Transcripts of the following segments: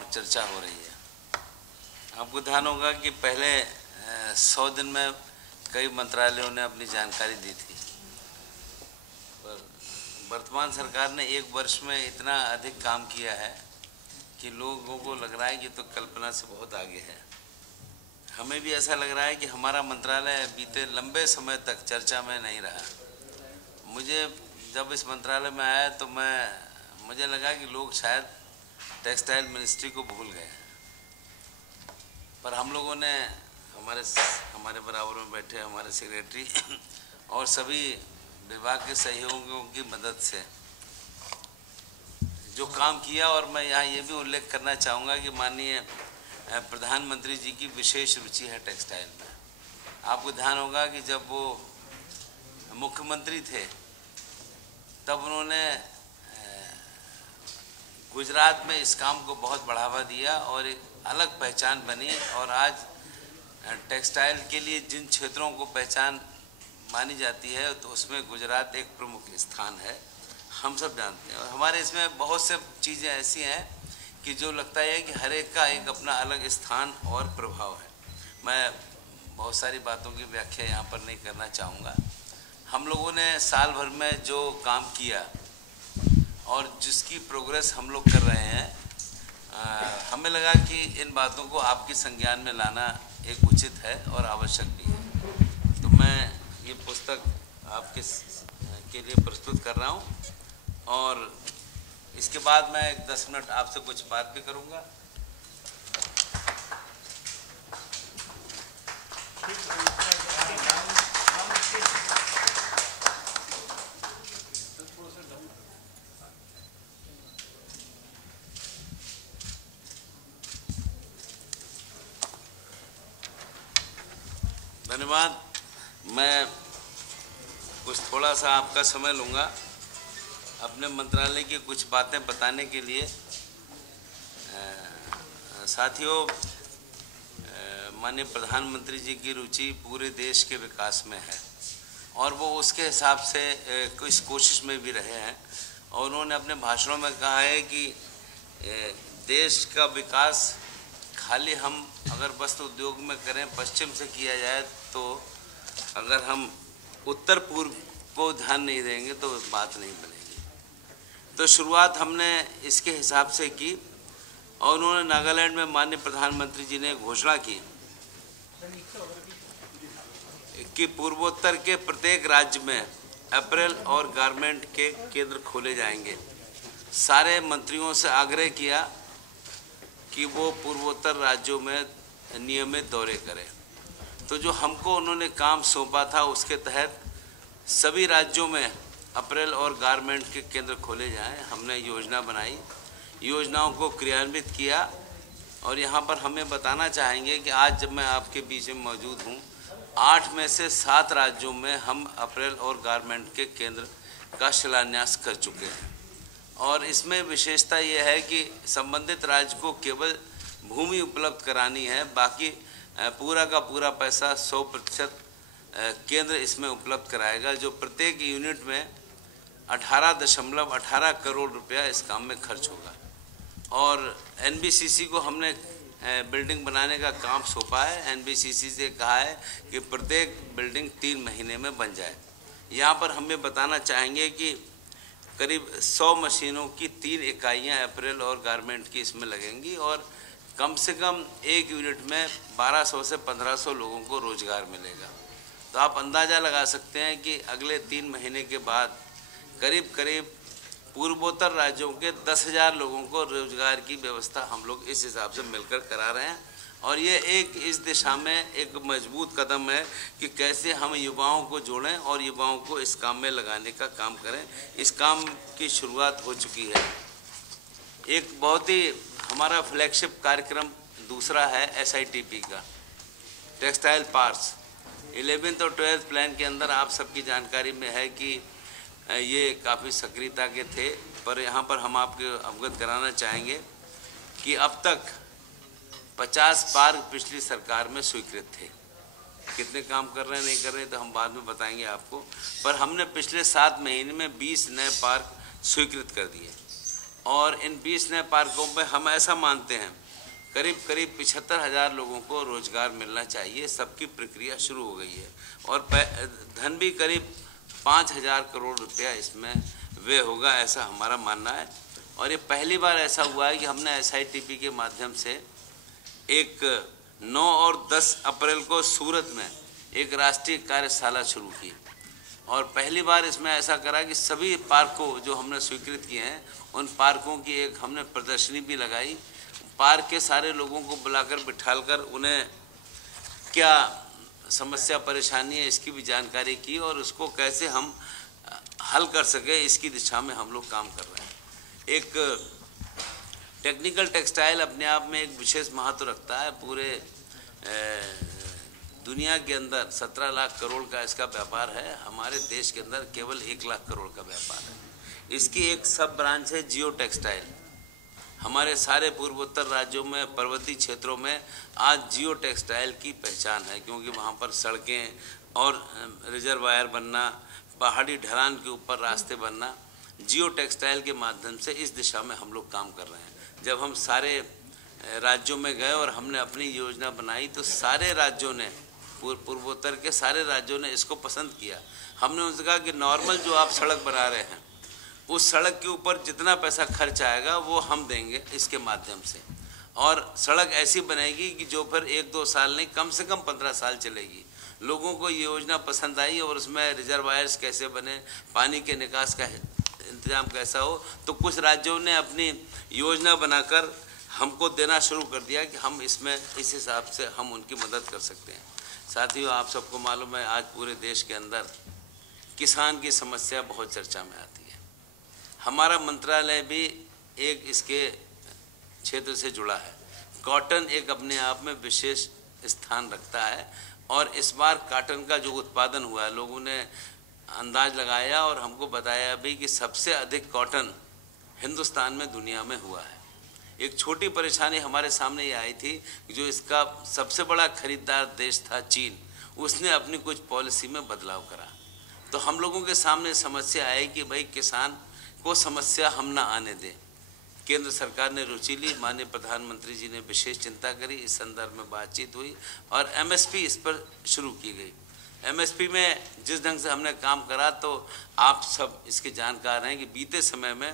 और चर्चा हो रही है। आपको ध्यान होगा कि पहले 100 दिन में कई मंत्रालयों ने अपनी जानकारी दी थी, पर वर्तमान सरकार ने 1 वर्ष में इतना अधिक काम किया है कि लोगों को लग रहा है कि तो कल्पना से बहुत आगे है। हमें भी ऐसा लग रहा है कि हमारा मंत्रालय बीते लंबे समय तक चर्चा में नहीं रहा। मुझे जब इस मंत्रालय में आया तो मुझे लगा कि लोग शायद टेक्सटाइल मिनिस्ट्री को भूल गए, पर हम लोगों ने हमारे बराबर में बैठे हमारे सेक्रेटरी और सभी विभाग के सहयोगियों की मदद से जो काम किया, और मैं यहाँ ये भी उल्लेख करना चाहूँगा कि माननीय प्रधानमंत्री जी की विशेष रुचि है टेक्सटाइल में। आपको ध्यान होगा कि जब वो मुख्यमंत्री थे तब उन्होंने गुजरात में इस काम को बहुत बढ़ावा दिया और एक अलग पहचान बनी, और आज टेक्सटाइल के लिए जिन क्षेत्रों को पहचान मानी जाती है तो उसमें गुजरात एक प्रमुख स्थान है, हम सब जानते हैं। और हमारे इसमें बहुत से चीज़ें ऐसी हैं कि जो लगता है कि हर एक का एक अपना अलग स्थान और प्रभाव है। मैं बहुत सारी बातों की व्याख्या यहाँ पर नहीं करना चाहूँगा। हम लोगों ने साल भर में जो काम किया और जिसकी प्रोग्रेस हम लोग कर रहे हैं, हमें लगा कि इन बातों को आपके संज्ञान में लाना एक उचित है और आवश्यक भी है। तो मैं ये पुस्तक आपके के लिए प्रस्तुत कर रहा हूँ, और इसके बाद मैं 10 मिनट आपसे कुछ बात भी करूँगा। धन्यवाद। मैं कुछ थोड़ा सा आपका समय लूँगा अपने मंत्रालय की कुछ बातें बताने के लिए। साथियों, माननीय प्रधानमंत्री जी की रुचि पूरे देश के विकास में है और वो उसके हिसाब से इस कोशिश में भी रहे हैं, और उन्होंने अपने भाषणों में कहा है कि देश का विकास खाली हम अगर वस्त्र उद्योग में करें, पश्चिम से किया जाए, तो अगर हम उत्तर पूर्व को ध्यान नहीं देंगे तो बात नहीं बनेगी। तो शुरुआत हमने इसके हिसाब से की, और उन्होंने नागालैंड में माननीय प्रधानमंत्री जी ने घोषणा की कि पूर्वोत्तर के प्रत्येक राज्य में अपैरल और गारमेंट के केंद्र खोले जाएंगे। सारे मंत्रियों से आग्रह किया कि वो पूर्वोत्तर राज्यों में नियमित दौरे करें। तो जो हमको उन्होंने काम सौंपा था उसके तहत सभी राज्यों में अपैरल और गारमेंट के केंद्र खोले जाएं। हमने योजना बनाई, योजनाओं को क्रियान्वित किया, और यहाँ पर हमें बताना चाहेंगे कि आज जब मैं आपके बीच में मौजूद हूँ, 8 में से 7 राज्यों में हम अपैरल और गारमेंट के केंद्र का शिलान्यास कर चुके हैं। और इसमें विशेषता ये है कि संबंधित राज्य को केवल भूमि उपलब्ध करानी है, बाकी पूरा का पूरा पैसा 100% केंद्र इसमें उपलब्ध कराएगा, जो प्रत्येक यूनिट में 18.18 करोड़ रुपया इस काम में खर्च होगा। और एनबीसीसी को हमने बिल्डिंग बनाने का काम सौंपा है। एनबीसीसी से कहा है कि प्रत्येक बिल्डिंग 3 महीने में बन जाए। यहाँ पर हमें बताना चाहेंगे कि करीब 100 मशीनों की 3 इकाइयाँ अपैरल और गारमेंट की इसमें लगेंगी, और कम से कम एक यूनिट में 1200 से 1500 लोगों को रोजगार मिलेगा। तो आप अंदाज़ा लगा सकते हैं कि अगले 3 महीने के बाद करीब करीब पूर्वोत्तर राज्यों के 10,000 लोगों को रोजगार की व्यवस्था हम लोग इस हिसाब से मिलकर करा रहे हैं। और ये एक इस दिशा में एक मजबूत कदम है कि कैसे हम युवाओं को जोड़ें और युवाओं को इस काम में लगाने का काम करें। इस काम की शुरुआत हो चुकी है। एक बहुत ही हमारा फ्लैगशिप कार्यक्रम दूसरा है SITP का, टेक्सटाइल पार्क्स। 11th और 12th प्लान के अंदर आप सबकी जानकारी में है कि ये काफ़ी सक्रियता के थे, पर यहाँ पर हम आपको अवगत कराना चाहेंगे कि अब तक 50 पार्क पिछली सरकार में स्वीकृत थे। कितने काम कर रहे हैं नहीं कर रहे हैं तो हम बाद में बताएंगे आपको, पर हमने पिछले 7 महीने में 20 नए पार्क स्वीकृत कर दिए। और इन 20 नए पार्कों में हम ऐसा मानते हैं करीब 75,000 लोगों को रोजगार मिलना चाहिए। सबकी प्रक्रिया शुरू हो गई है और धन भी करीब 5,000 करोड़ रुपया इसमें व्यय होगा, ऐसा हमारा मानना है। और ये पहली बार ऐसा हुआ है कि हमने SITP के माध्यम से एक 9 और 10 अप्रैल को सूरत में एक राष्ट्रीय कार्यशाला शुरू की और पहली बार इसमें ऐसा करा कि सभी पार्कों जो हमने स्वीकृत किए हैं उन पार्कों की एक हमने प्रदर्शनी भी लगाई। पार्क के सारे लोगों को बुलाकर बिठालकर उन्हें क्या समस्या परेशानी है इसकी भी जानकारी की और उसको कैसे हम हल कर सके इसकी दिशा में हम लोग काम कर रहे हैं। एक टेक्निकल टेक्सटाइल अपने आप में एक विशेष महत्व रखता है। पूरे दुनिया के अंदर 17 लाख करोड़ का इसका व्यापार है, हमारे देश के अंदर केवल 1 लाख करोड़ का व्यापार है। इसकी एक सब ब्रांच है जियो टेक्सटाइल। हमारे सारे पूर्वोत्तर राज्यों में पर्वतीय क्षेत्रों में आज जियो टेक्सटाइल की पहचान है, क्योंकि वहाँ पर सड़कें और रिजर्वायर बनना, पहाड़ी ढलान के ऊपर रास्ते बनना, जियो टेक्सटाइल के माध्यम से इस दिशा में हम लोग काम कर रहे हैं। जब हम सारे राज्यों में गए और हमने अपनी योजना बनाई तो सारे राज्यों ने, पूर्वोत्तर के सारे राज्यों ने इसको पसंद किया। हमने उनसे कहा कि नॉर्मल जो आप सड़क बना रहे हैं उस सड़क के ऊपर जितना पैसा खर्च आएगा वो हम देंगे इसके माध्यम से, और सड़क ऐसी बनेगी कि जो फिर 1-2 साल नहीं, कम से कम 15 साल चलेगी। लोगों को ये योजना पसंद आई और उसमें रिजर्वायर्स कैसे बने, पानी के निकास का इंतजाम कैसा हो, तो कुछ राज्यों ने अपनी योजना बनाकर हमको देना शुरू कर दिया कि हम इसमें इस हिसाब से हम उनकी मदद कर सकते हैं। साथियों, आप सबको मालूम है आज पूरे देश के अंदर किसान की समस्या बहुत चर्चा में आती है। हमारा मंत्रालय भी एक इसके क्षेत्र से जुड़ा है। कॉटन एक अपने आप में विशेष स्थान रखता है और इस बार कॉटन का जो उत्पादन हुआ है, लोगों ने अंदाज लगाया और हमको बताया भी कि सबसे अधिक कॉटन हिंदुस्तान में दुनिया में हुआ है। एक छोटी परेशानी हमारे सामने ये आई थी कि जो इसका सबसे बड़ा खरीदार देश था चीन, उसने अपनी कुछ पॉलिसी में बदलाव करा। तो हम लोगों के सामने समस्या आई कि भाई किसान को समस्या हम ना आने दें। केंद्र सरकार ने रुचि ली, माननीय प्रधानमंत्री जी ने विशेष चिंता करी, इस संदर्भ में बातचीत हुई और MSP इस पर शुरू की गई। MSP में जिस ढंग से हमने काम करा तो आप सब इसके जानकार हैं कि बीते समय में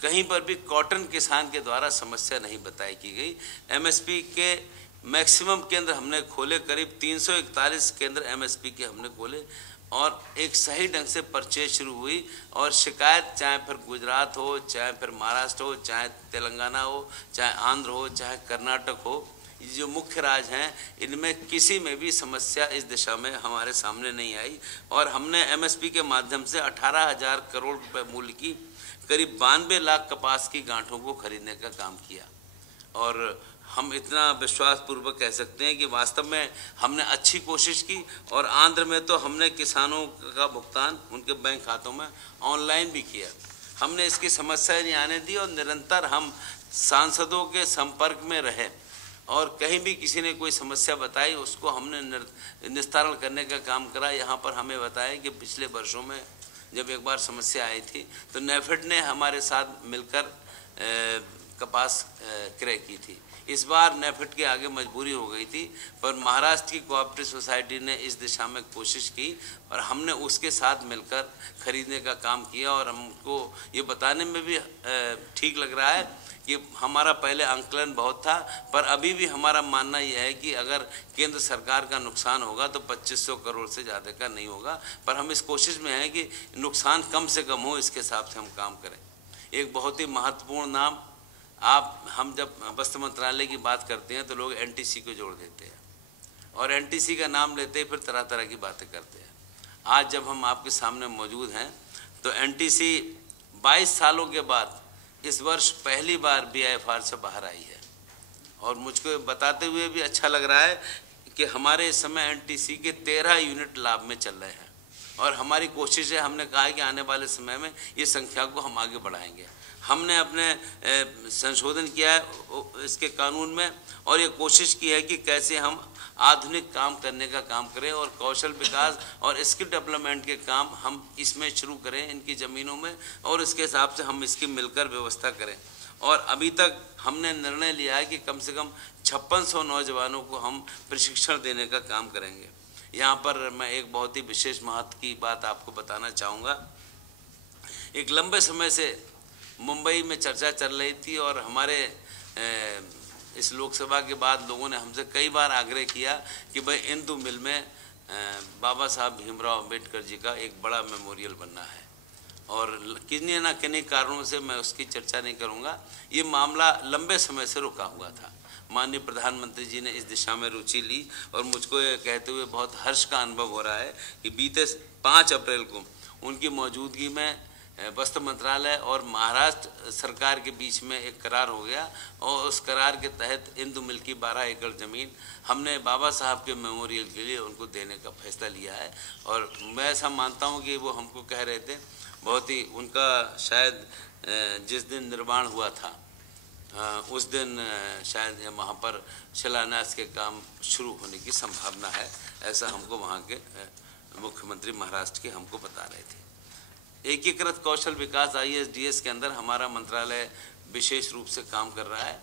कहीं पर भी कॉटन किसान के द्वारा समस्या नहीं बताई की गई। MSP के मैक्सिमम केंद्र हमने खोले, करीब 341 केंद्र MSP के हमने खोले और एक सही ढंग से परचेज शुरू हुई और शिकायत चाहे फिर गुजरात हो, चाहे फिर महाराष्ट्र हो, चाहे तेलंगाना हो, चाहे आंध्र हो, चाहे कर्नाटक हो, ये जो मुख्य राज्य हैं इनमें किसी में भी समस्या इस दिशा में हमारे सामने नहीं आई और हमने MSP के माध्यम से 18,000 करोड़ रुपए मूल्य की करीब 92 लाख कपास की गांठों को खरीदने का काम किया। और हम इतना विश्वासपूर्वक कह सकते हैं कि वास्तव में हमने अच्छी कोशिश की और आंध्र में तो हमने किसानों का भुगतान उनके बैंक खातों में ऑनलाइन भी किया। हमने इसकी समस्या नहीं आने दी और निरंतर हम सांसदों के संपर्क में रहे और कहीं भी किसी ने कोई समस्या बताई उसको हमने निस्तारण करने का काम करा। यहाँ पर हमें बताया कि पिछले वर्षों में जब एक बार समस्या आई थी तो नेफेड ने हमारे साथ मिलकर कपास क्रय की थी। इस बार नेफेड के आगे मजबूरी हो गई थी, पर महाराष्ट्र की कोऑपरेटिव सोसाइटी ने इस दिशा में कोशिश की और हमने उसके साथ मिलकर खरीदने का काम किया और हमको ये बताने में भी ठीक लग रहा है कि हमारा पहले आंकलन बहुत था, पर अभी भी हमारा मानना यह है कि अगर केंद्र सरकार का नुकसान होगा तो 2500 करोड़ से ज़्यादा का नहीं होगा, पर हम इस कोशिश में हैं कि नुकसान कम से कम हो, इसके हिसाब से हम काम करें। एक बहुत ही महत्वपूर्ण नाम, हम जब वस्त्र मंत्रालय की बात करते हैं तो लोग NTC को जोड़ देते हैं और NTC का नाम लेते ही फिर तरह तरह की बातें करते हैं। आज जब हम आपके सामने मौजूद हैं तो NTC 22 सालों के बाद इस वर्ष पहली बार BIFR से बाहर आई है और मुझको बताते हुए भी अच्छा लग रहा है कि हमारे इस समय NTC के 13 यूनिट लाभ में चल रहे हैं और हमारी कोशिश है, हमने कहा है कि आने वाले समय में ये संख्या को हम आगे बढ़ाएंगे। हमने अपने संशोधन किया है इसके कानून में और ये कोशिश की है कि कैसे हम आधुनिक काम करने का काम करें और कौशल विकास और स्किल डेवलपमेंट के काम हम इसमें शुरू करें इनकी ज़मीनों में, और इसके हिसाब से हम इसकी मिलकर व्यवस्था करें। और अभी तक हमने निर्णय लिया है कि कम से कम 5600 नौजवानों को हम प्रशिक्षण देने का काम करेंगे। यहाँ पर मैं एक बहुत ही विशेष महत्व की बात आपको बताना चाहूँगा। एक लंबे समय से मुंबई में चर्चा चल रही थी और हमारे इस लोकसभा के बाद लोगों ने हमसे कई बार आग्रह किया कि भाई इंदु मिल में बाबा साहब भीमराव अम्बेडकर जी का एक बड़ा मेमोरियल बनना है, और किन्हीं ना किन्हीं कारणों से मैं उसकी चर्चा नहीं करूंगा। ये मामला लंबे समय से रुका हुआ था। माननीय प्रधानमंत्री जी ने इस दिशा में रुचि ली और मुझको ये कहते हुए बहुत हर्ष का अनुभव हो रहा है कि बीते 5 अप्रैल को उनकी मौजूदगी में वस्त्र मंत्रालय और महाराष्ट्र सरकार के बीच में एक करार हो गया, और उस करार के तहत इंदु मिल की 12 एकड़ ज़मीन हमने बाबा साहब के मेमोरियल के लिए उनको देने का फैसला लिया है। और मैं ऐसा मानता हूं कि वो हमको कह रहे थे, बहुत ही उनका शायद जिस दिन निर्माण हुआ था उस दिन शायद वहाँ पर शिलान्यास के काम शुरू होने की संभावना है, ऐसा हमको वहाँ के मुख्यमंत्री महाराष्ट्र के हमको बता रहे थे। एकीकृत कौशल विकास ISDS के अंदर हमारा मंत्रालय विशेष रूप से काम कर रहा है,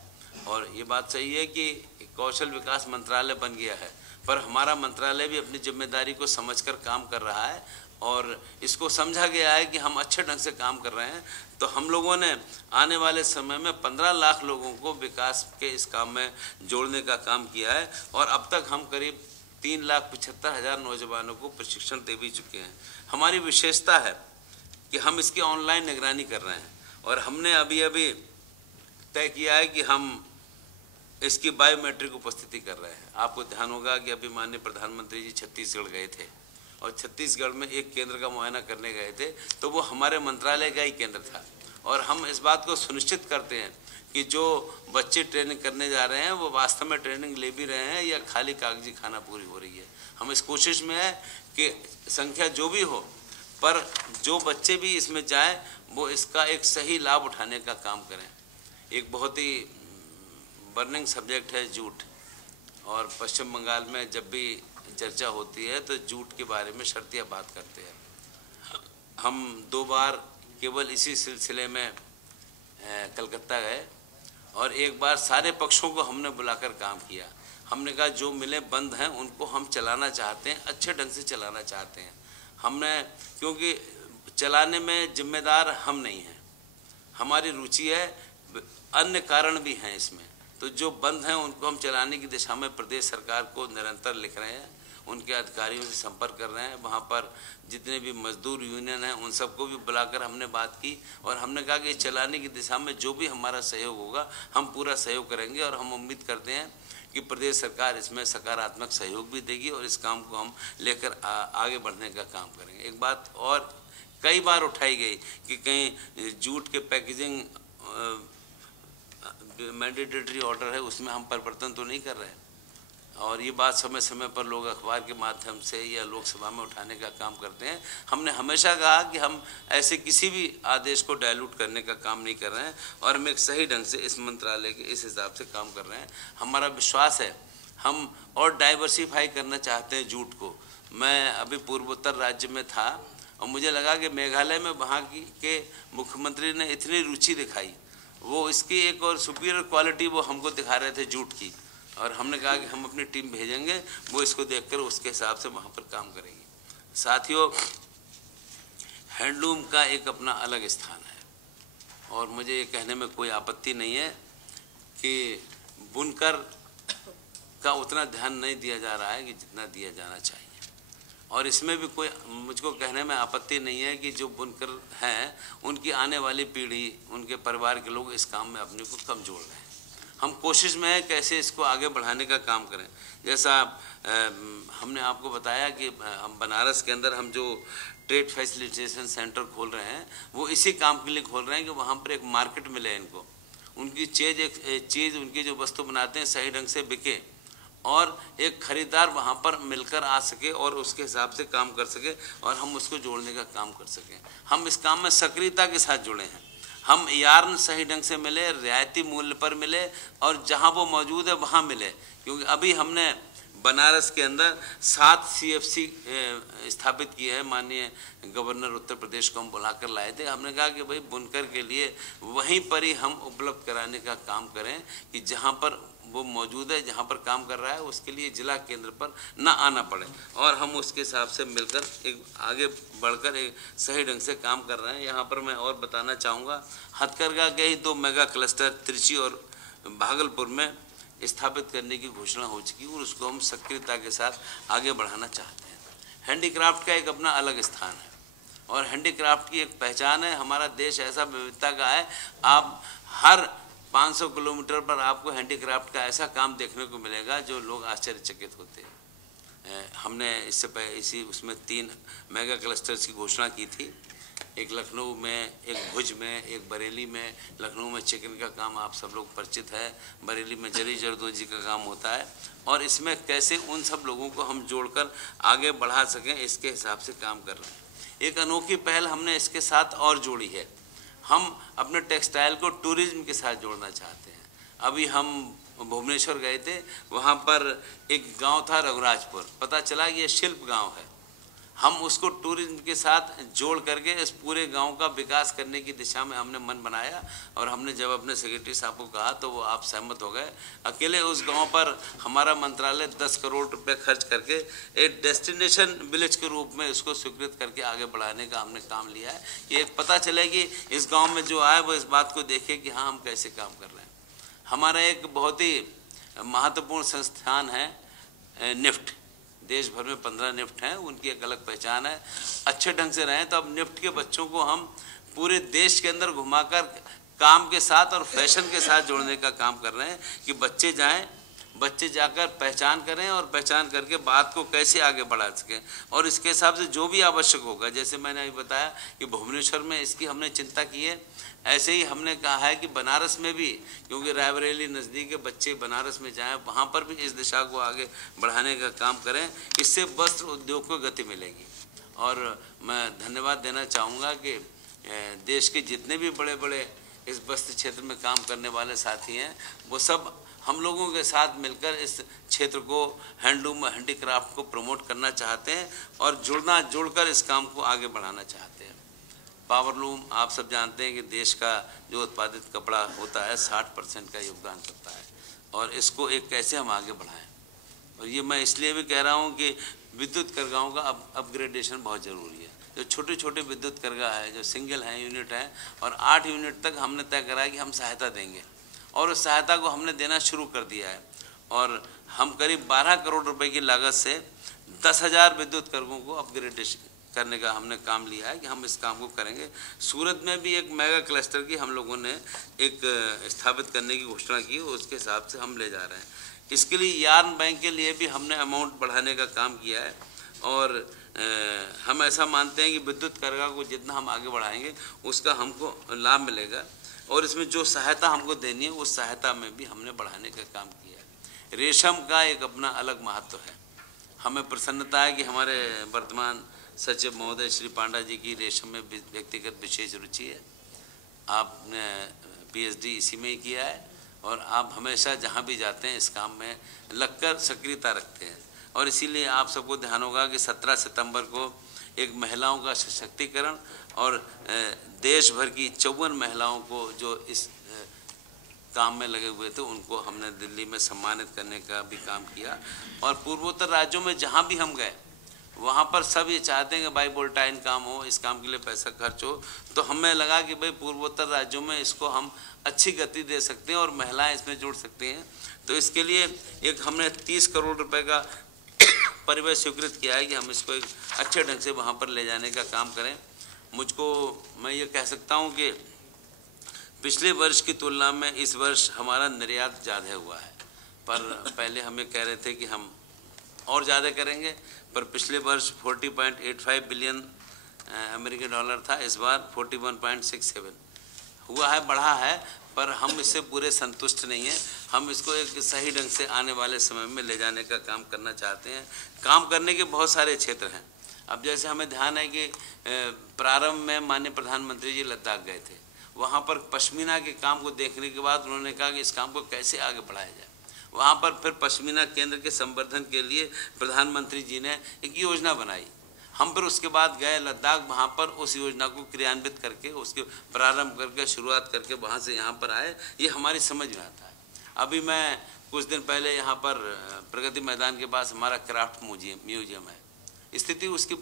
और ये बात सही है कि कौशल विकास मंत्रालय बन गया है, पर हमारा मंत्रालय भी अपनी जिम्मेदारी को समझकर काम कर रहा है, और इसको समझा गया है कि हम अच्छे ढंग से काम कर रहे हैं। तो हम लोगों ने आने वाले समय में 15 लाख लोगों को विकास के इस काम में जोड़ने का काम किया है, और अब तक हम करीब 3,75,000 नौजवानों को प्रशिक्षण दे भी चुके हैं। हमारी विशेषता है कि हम इसकी ऑनलाइन निगरानी कर रहे हैं, और हमने अभी अभी तय किया है कि हम इसकी बायोमेट्रिक उपस्थिति कर रहे हैं। आपको ध्यान होगा कि अभी माननीय प्रधानमंत्री जी छत्तीसगढ़ गए थे, और छत्तीसगढ़ में एक केंद्र का मुआयना करने गए थे, तो वो हमारे मंत्रालय का ही केंद्र था। और हम इस बात को सुनिश्चित करते हैं कि जो बच्चे ट्रेनिंग करने जा रहे हैं वो वास्तव में ट्रेनिंग ले भी रहे हैं या खाली कागजी खाना पूरी हो रही है। हम इस कोशिश में है कि संख्या जो भी हो, पर जो बच्चे भी इसमें जाएं वो इसका एक सही लाभ उठाने का काम करें। एक बहुत ही बर्निंग सब्जेक्ट है जूट, और पश्चिम बंगाल में जब भी चर्चा होती है तो जूट के बारे में शर्तिया बात करते हैं। हम 2 बार केवल इसी सिलसिले में कलकत्ता गए, और एक बार सारे पक्षों को हमने बुलाकर काम किया। हमने कहा जो मिलें बंद हैं उनको हम चलाना चाहते हैं, अच्छे ढंग से चलाना चाहते हैं। हमने, क्योंकि चलाने में जिम्मेदार हम नहीं हैं, हमारी रुचि है, अन्य कारण भी हैं इसमें। तो जो बंद हैं उनको हम चलाने की दिशा में प्रदेश सरकार को निरंतर लिख रहे हैं, उनके अधिकारियों से संपर्क कर रहे हैं। वहाँ पर जितने भी मजदूर यूनियन हैं उन सबको भी बुलाकर हमने बात की, और हमने कहा कि चलाने की दिशा में जो भी हमारा सहयोग होगा हम पूरा सहयोग करेंगे, और हम उम्मीद करते हैं कि प्रदेश सरकार इसमें सकारात्मक सहयोग भी देगी और इस काम को हम लेकर आगे बढ़ने का काम करेंगे। एक बात और कई बार उठाई गई कि कहीं जूट के पैकेजिंग मैंडेटरी ऑर्डर है उसमें हम परिवर्तन तो नहीं कर रहे हैं, और ये बात समय समय पर लोग अखबार के माध्यम से या लोकसभा में उठाने का काम करते हैं। हमने हमेशा कहा कि हम ऐसे किसी भी आदेश को डायलूट करने का काम नहीं कर रहे हैं, और हम एक सही ढंग से इस मंत्रालय के इस हिसाब से काम कर रहे हैं। हमारा विश्वास है हम और डाइवर्सिफाई करना चाहते हैं जूट को। मैं अभी पूर्वोत्तर राज्य में था और मुझे लगा कि मेघालय में वहाँ के मुख्यमंत्री ने इतनी रुचि दिखाई, वो इसकी एक और सुपीरियर क्वालिटी वो हमको दिखा रहे थे जूट की, और हमने कहा कि हम अपनी टीम भेजेंगे, वो इसको देखकर उसके हिसाब से वहाँ पर काम करेंगे। साथियों, हैंडलूम का एक अपना अलग स्थान है, और मुझे ये कहने में कोई आपत्ति नहीं है कि बुनकर का उतना ध्यान नहीं दिया जा रहा है कि जितना दिया जाना चाहिए, और इसमें भी कोई मुझको कहने में आपत्ति नहीं है कि जो बुनकर हैं उनकी आने वाली पीढ़ी, उनके परिवार के लोग इस काम में अपने को कम जोड़ रहे हैं। हम कोशिश में है कैसे इसको आगे बढ़ाने का काम करें। जैसा हमने आपको बताया कि हम बनारस के अंदर हम जो ट्रेड फैसिलिटेशन सेंटर खोल रहे हैं वो इसी काम के लिए खोल रहे हैं कि वहाँ पर एक मार्केट मिले इनको, उनकी चीज़ उनकी जो वस्तु बनाते हैं सही ढंग से बिके, और एक खरीदार वहाँ पर मिलकर आ सके और उसके हिसाब से काम कर सके, और हम उसको जोड़ने का काम कर सकें। हम इस काम में सक्रियता के साथ जुड़े हैं। हम यार्न सही ढंग से मिले, रियायती मूल्य पर मिले, और जहाँ वो मौजूद है वहाँ मिले, क्योंकि अभी हमने बनारस के अंदर 7 CFC स्थापित किए हैं। माननीय गवर्नर उत्तर प्रदेश को हम बुलाकर लाए थे। हमने कहा कि भाई बुनकर के लिए वहीं पर ही हम उपलब्ध कराने का काम करें कि जहां पर वो मौजूद है, जहां पर काम कर रहा है, उसके लिए जिला केंद्र पर ना आना पड़े। और हम उसके हिसाब से मिलकर एक आगे बढ़कर एक सही ढंग से काम कर रहे हैं। यहाँ पर मैं और बताना चाहूँगा, हथकरघा के ही 2 मेगा क्लस्टर त्रिची और भागलपुर में स्थापित करने की घोषणा हो चुकी है और उसको हम सक्रियता के साथ आगे बढ़ाना चाहते हैं। हैंडीक्राफ्ट का एक अपना अलग स्थान है और हैंडीक्राफ्ट की एक पहचान है। हमारा देश ऐसा विविधता का है, आप हर 500 किलोमीटर पर आपको हैंडीक्राफ्ट का ऐसा काम देखने को मिलेगा जो लोग आश्चर्यचकित होते हैं। हमने इसी उसमें 3 मेगा क्लस्टर्स की घोषणा की थी, एक लखनऊ में, एक भुज में, एक बरेली में। लखनऊ में चिकन का काम आप सब लोग परिचित है, बरेली में जरी जरदोजी का काम होता है और इसमें कैसे उन सब लोगों को हम जोड़कर आगे बढ़ा सकें, इसके हिसाब से काम कर रहे हैं। एक अनोखी पहल हमने इसके साथ और जोड़ी है, हम अपने टेक्सटाइल को टूरिज्म के साथ जोड़ना चाहते हैं। अभी हम भुवनेश्वर गए थे, वहाँ पर एक गांव था रघुराजपुर, पता चला कि ये शिल्प गांव है। हम उसको टूरिज्म के साथ जोड़ करके इस पूरे गांव का विकास करने की दिशा में हमने मन बनाया और हमने जब अपने सेक्रेटरी साहब को कहा तो वो आप सहमत हो गए। अकेले उस गांव पर हमारा मंत्रालय 10 करोड़ रुपए खर्च करके एक डेस्टिनेशन विलेज के रूप में इसको स्वीकृत करके आगे बढ़ाने का हमने काम लिया है। ये पता चले कि इस गाँव में जो आए वो इस बात को देखे कि हाँ हम कैसे काम कर रहे हैं। हमारा एक बहुत ही महत्वपूर्ण संस्थान है निफ्ट, देश भर में 15 निफ्ट हैं, उनकी एक अलग पहचान है। अच्छे ढंग से रहें तो अब निफ्ट के बच्चों को हम पूरे देश के अंदर घुमाकर काम के साथ और फैशन के साथ जोड़ने का काम कर रहे हैं कि बच्चे जाएं, बच्चे जाकर पहचान करें और पहचान करके बात को कैसे आगे बढ़ा सकें और इसके हिसाब से जो भी आवश्यक होगा, जैसे मैंने अभी बताया कि भुवनेश्वर में इसकी हमने चिंता की है, ऐसे ही हमने कहा है कि बनारस में भी, क्योंकि रायबरेली नज़दीक के बच्चे बनारस में जाएं, वहाँ पर भी इस दिशा को आगे बढ़ाने का काम करें। इससे वस्त्र उद्योग को गति मिलेगी। और मैं धन्यवाद देना चाहूँगा कि देश के जितने भी बड़े बड़े इस वस्त्र क्षेत्र में काम करने वाले साथी हैं, वो सब हम लोगों के साथ मिलकर इस क्षेत्र को, हैंडलूम हैंडीक्राफ्ट को प्रमोट करना चाहते हैं और जोड़कर इस काम को आगे बढ़ाना चाहते हैं। पावरलूम आप सब जानते हैं कि देश का जो उत्पादित कपड़ा होता है 60% का योगदान करता है और इसको एक कैसे हम आगे बढ़ाएं। और ये मैं इसलिए भी कह रहा हूँ कि विद्युत करगाहों का अपग्रेडेशन बहुत ज़रूरी है। जो छोटे छोटे विद्युत करगा है, जो सिंगल हैं यूनिट हैं, और 8 यूनिट तक हमने तय करा है कि हम सहायता देंगे और उस सहायता को हमने देना शुरू कर दिया है। और हम करीब 12 करोड़ रुपए की लागत से 10,000 विद्युत करगों को अपग्रेडेशन करने का हमने काम लिया है कि हम इस काम को करेंगे। सूरत में भी एक मेगा क्लस्टर की हम लोगों ने एक स्थापित करने की घोषणा की, उसके हिसाब से हम ले जा रहे हैं। इसके लिए यार्न बैंक के लिए भी हमने अमाउंट बढ़ाने का काम किया है और हम ऐसा मानते हैं कि विद्युत करगा को जितना हम आगे बढ़ाएंगे उसका हमको लाभ मिलेगा और इसमें जो सहायता हमको देनी है उस सहायता में भी हमने बढ़ाने का काम किया है। रेशम का एक अपना अलग महत्व है। हमें प्रसन्नता है कि हमारे वर्तमान सचिव महोदय श्री पांडा जी की रेशम में व्यक्तिगत विशेष रुचि है। आपने PhD इसी में ही किया है और आप हमेशा जहाँ भी जाते हैं इस काम में लगकर सक्रियता रखते हैं और इसीलिए आप सबको ध्यान होगा कि 17 सितंबर को एक महिलाओं का सशक्तिकरण और देश भर की 54 महिलाओं को जो इस काम में लगे हुए थे उनको हमने दिल्ली में सम्मानित करने का भी काम किया। और पूर्वोत्तर राज्यों में जहाँ भी हम गए वहाँ पर सब ये चाहते हैं कि भाई वोल्टाइन काम हो, इस काम के लिए पैसा खर्च हो। तो हमें लगा कि भाई पूर्वोत्तर राज्यों में इसको हम अच्छी गति दे सकते हैं और महिलाएं इसमें जुड़ सकती हैं। तो इसके लिए एक हमने 30 करोड़ रुपए का परिव्यय स्वीकृत किया है कि हम इसको एक अच्छे ढंग से वहाँ पर ले जाने का काम करें। मैं ये कह सकता हूँ कि पिछले वर्ष की तुलना में इस वर्ष हमारा निर्यात ज़्यादा हुआ है, पर पहले हमें कह रहे थे कि हम और ज़्यादा करेंगे, पर पिछले वर्ष 40.85 बिलियन अमेरिकी डॉलर था, इस बार 41.67 हुआ है, बढ़ा है, पर हम इससे पूरे संतुष्ट नहीं हैं। हम इसको एक सही ढंग से आने वाले समय में ले जाने का काम करना चाहते हैं। काम करने के बहुत सारे क्षेत्र हैं। अब जैसे हमें ध्यान है कि प्रारंभ में माननीय प्रधानमंत्री जी लद्दाख गए थे, वहाँ पर पश्मीना के काम को देखने के बाद उन्होंने कहा कि इस काम को कैसे आगे बढ़ाया जाए वहाँ पर फिर पश्मीना केंद्र के संवर्धन के लिए प्रधानमंत्री जी ने एक योजना बनाई। हम फिर उसके बाद गए लद्दाख, वहाँ पर उस योजना को क्रियान्वित करके उसके प्रारंभ करके शुरुआत करके वहाँ से यहाँ पर आए। ये हमारी समझ में आता है। अभी मैं कुछ दिन पहले यहाँ पर प्रगति मैदान के पास हमारा क्राफ्ट म्यूजियम है। स्थिति उसकी